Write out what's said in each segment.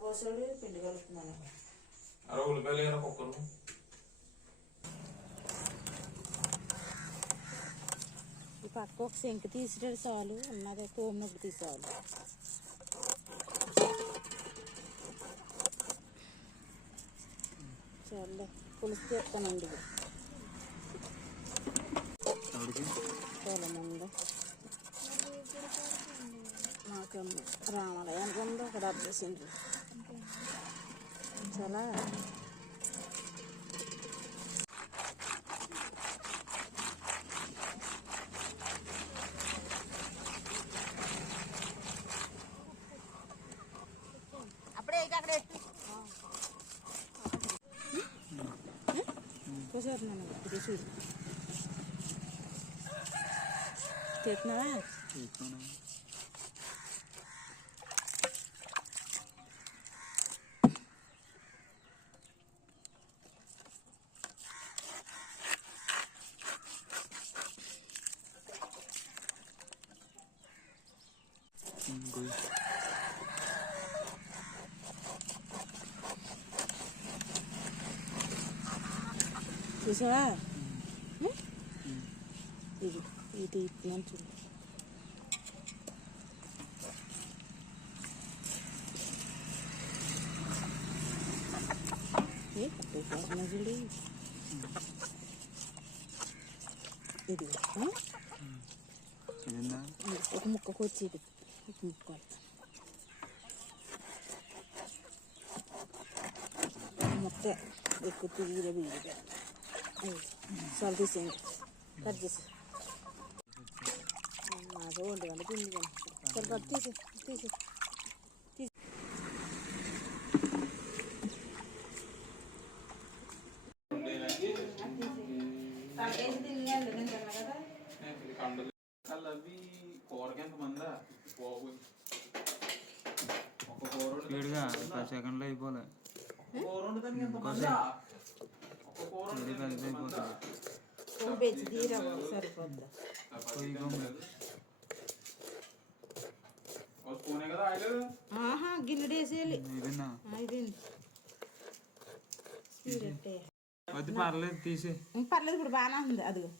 కోసాడు పిండి కలుపుతున్నాను. అరే ఉల్లిపాయలు కుక్కలు ఈ పక్క ఒక శంక తీసినాడు చాలు, ఉన్నది తోమినప్పుడు తీసేవాళ్ళు. చాలే పులుసు తీస్తానండి. చాలా మంది నాకమ్మ రామాలయానికి ఉంది ఒక 70 సెంట్లు. చాలా కోసేస్తున్నాను. ఇది చూడు తీస్తున్నావా? చూసావా? ఇది ఇది ఇస్తున్నాను చూడు. చూడు ఇది ఒక ముక్కకు వచ్చేది. ఒక ముక్క ముక్క ఎక్కువ తిరిగిగా బియ్యగా చాలా తీసేయండి. కట్ చేసి మాకు వండుకోండి తిండి కానీ సరిపడి తీసి తీసి తీసి కూరకి ఎంతమందా? స్పీడ్గా 10 సెకండ్లో అయిపోలే. గిన్నె వేసేయాలి. పర్లేదు తీసే. పర్లేదు ఇప్పుడు బాగానే ఉంది. అదిగో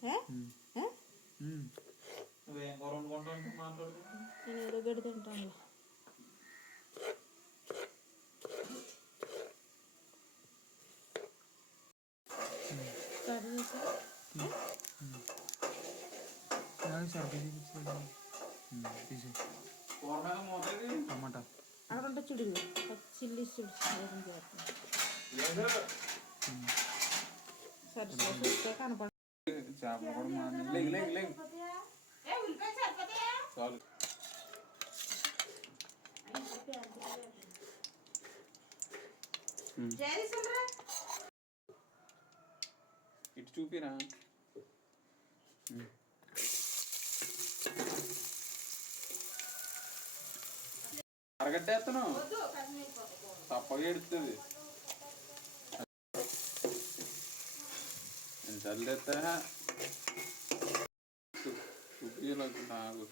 నేను ఏదో గడుతుంటాను. టమాటా అక్కడ ఉంటే చూడు, చిల్లీ చూడు సరే కనపడ చేపలు కూడా చాలు. ఇటు చూపిరా. అరగట్టేస్తాను తప్పగా ఎడుతుంది. చల్లేస్తా చూపించలేదు నాకు.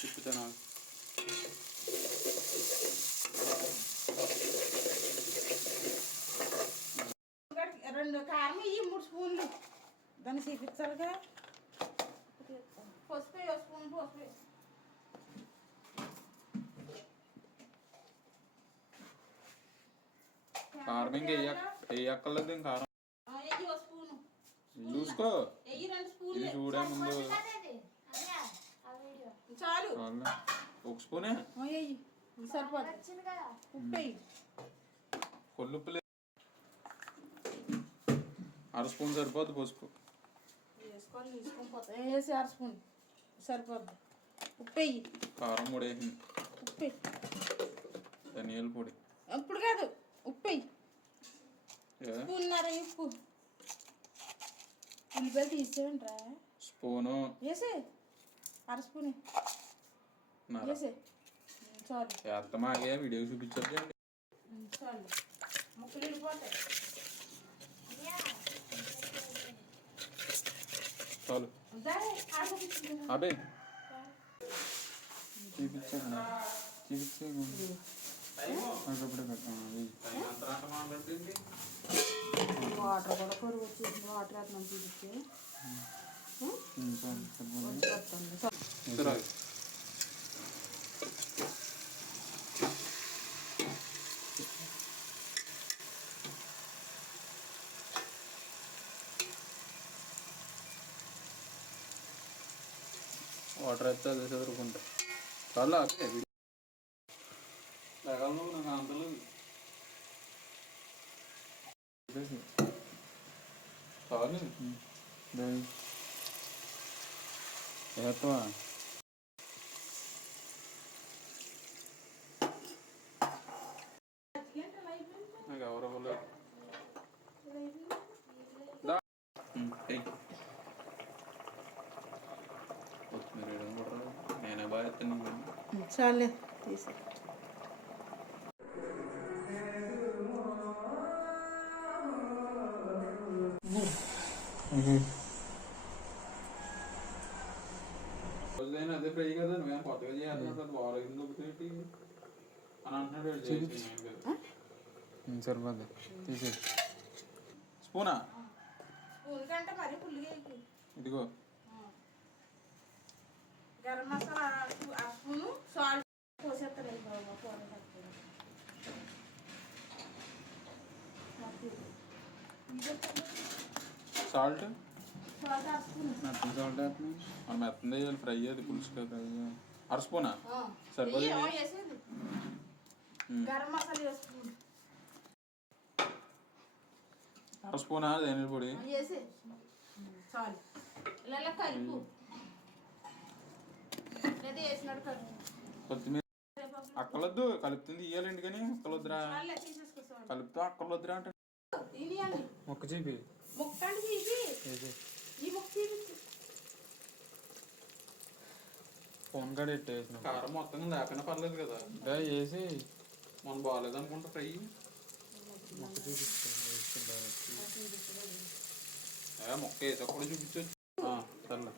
చెప్తాను రెండు కారం ఇవి 3 స్పూన్లు దాన్ని చూపించాలిగా. పసుపు స్పూన్ పసుపు కారం ఇంకా వేయక్కర్లేదు. ఇంకా కారం చూసుకో. ఇది చూడే ముందు చాలు. 1 స్పూనే సరిపోదు. ఉప్పు కొల్లుప్పులే 1/2 స్పూన్ సరిపోద్ది. పసుపు వేసుకొని తీసుకొని పోతా. వేసి 1/2 స్పూన్ సరిపోద్ది. ఉప్పు కారం కూడా వేసింది. ఉప్పు ధనియాల పొడి ఇప్పుడు కాదు. ఉప్పు స్పూన్నర ఉప్పు. ఉల్లిపాయలు తీసేయండిరా. స్పూను వేసే 1/2 స్పూన్ వేసే. చాలు చేస్తామాగే వీడియో చూపించొద్దండి. చాలు ముక్కలు వెళ్ళిపోతాయి. చాలు దాని ఆడపిస్తుంది. అబే చూపించాను చూపించే వాటర్ కూడా కరువు వచ్చేసింది. వాటర్ వేస్తున్నాం చూపిస్తే వాటర్ అయితే అదే చదువుకుంటా చాలా లేగలను నాకు అందలేదు చాలు వేస్తావా నాకు ఎవరు ఇవ్వలేదు. కొత్తిమీర వేయడం కూడా రాదు. నేనే బాగా ఎత్తాను. చాలే తీసే రోజైనా అదే ఫ్రై కదా నువ్వేం కొత్తగా చేయాలన్నాడు అది బాగాలేదు ఒకటి అని అంటున్నాడు. సరిపోద్ది తీసే స్పూనా స్పూన్ కంటే మరి పుల్లిగా ఎక్కువ. ఇదిగో గరం మసాలా ఆ స్పూను సాల్ట్ పోసేస్తారు. బాబు కూర సాల్ట్ సాల్ట్ ఆ స్పూన్ మెత్తం సాల్ట్ వేస్తున్నాయి. మనం మెత్తంది వేయాలి ఫ్రై అది పులుసుగా ఫ్రై అర స్పూనా సరిపోదు. వేసేది గరం మసాలా వేసుకుంది. అర స్పూనా ధనియాల పొడి వేసి చాలు ఇలా కలుపు లేదా వేసినట్టు కలుపు. కొత్తిమీర అక్కలొద్దు కలుపుతుంది ఇయ్యాలండి కానీ అక్కలొద్దురా చాలే తీసేసుకో. చాలు కలుపుతూ అక్కలొద్దురా అంటే తినేయాలి. మొక్క చూపి ముక్క అంటే తీసి ఈ ముక్క తీపించు. ఫోన్ కాడ పెట్టేసిన కారం మొత్తం లేకుండా పర్లేదు కదా. వేసి మనం బాగాలేదు అనుకుంటా ఫ్రై మొక్క చూపిస్తాను మొక్క వేసా కూడా చూపించవచ్చు. సర్లే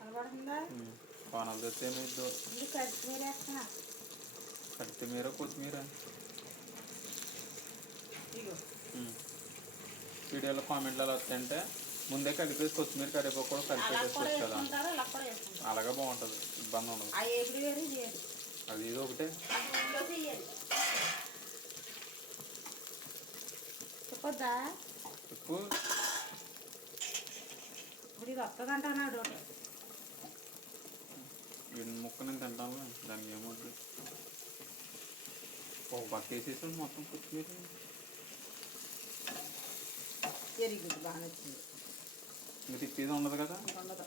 కనబడుతుందా? బాణాలు తెస్తే ఏమైద్దో. ఇది కొత్తిమీర వేస్తున్నా. కొత్తిమీర కొత్తిమీర ఇగో వీడియోలో కామెంట్లు అలా వస్తాయంటే ముందే కలిపేసి కొత్తిమీర కరివేపాకు కూడా అలా కూడా కలిపేసుకోవచ్చు కదా. వేసుకుంటారు, ఇలా కూడా వేసుకుంటారు. అలాగే బాగుంటుంది, ఇబ్బంది ఉండదు. ఆ ఏగుడు వేరు ఇది వేరు. అది ఇది ఒకటే అందులో చెయ్యాలి. చెప్పొద్దా? ఉప్పు ఇప్పుడు ఇది వస్తుందంట అన్నాడు. వీడి ముక్క నేను తింటాను, దానికి ఏమవుతుంది. ఒక పక్క వేసేసాను మొత్తం కొత్తిమీర. వెరీ గుడ్, బాగా నచ్చింది. ఇంకా తిప్పేది ఉండదు కదా. ఉండదు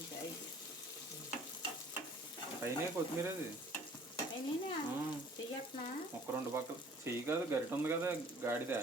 ఇంకా ఇది పైన కొత్తిమీర అది చెయ్యట్నా? మొక్క రెండు పక్కలు చెయ్యి కాదు గరిట ఉంది కదా గాడిద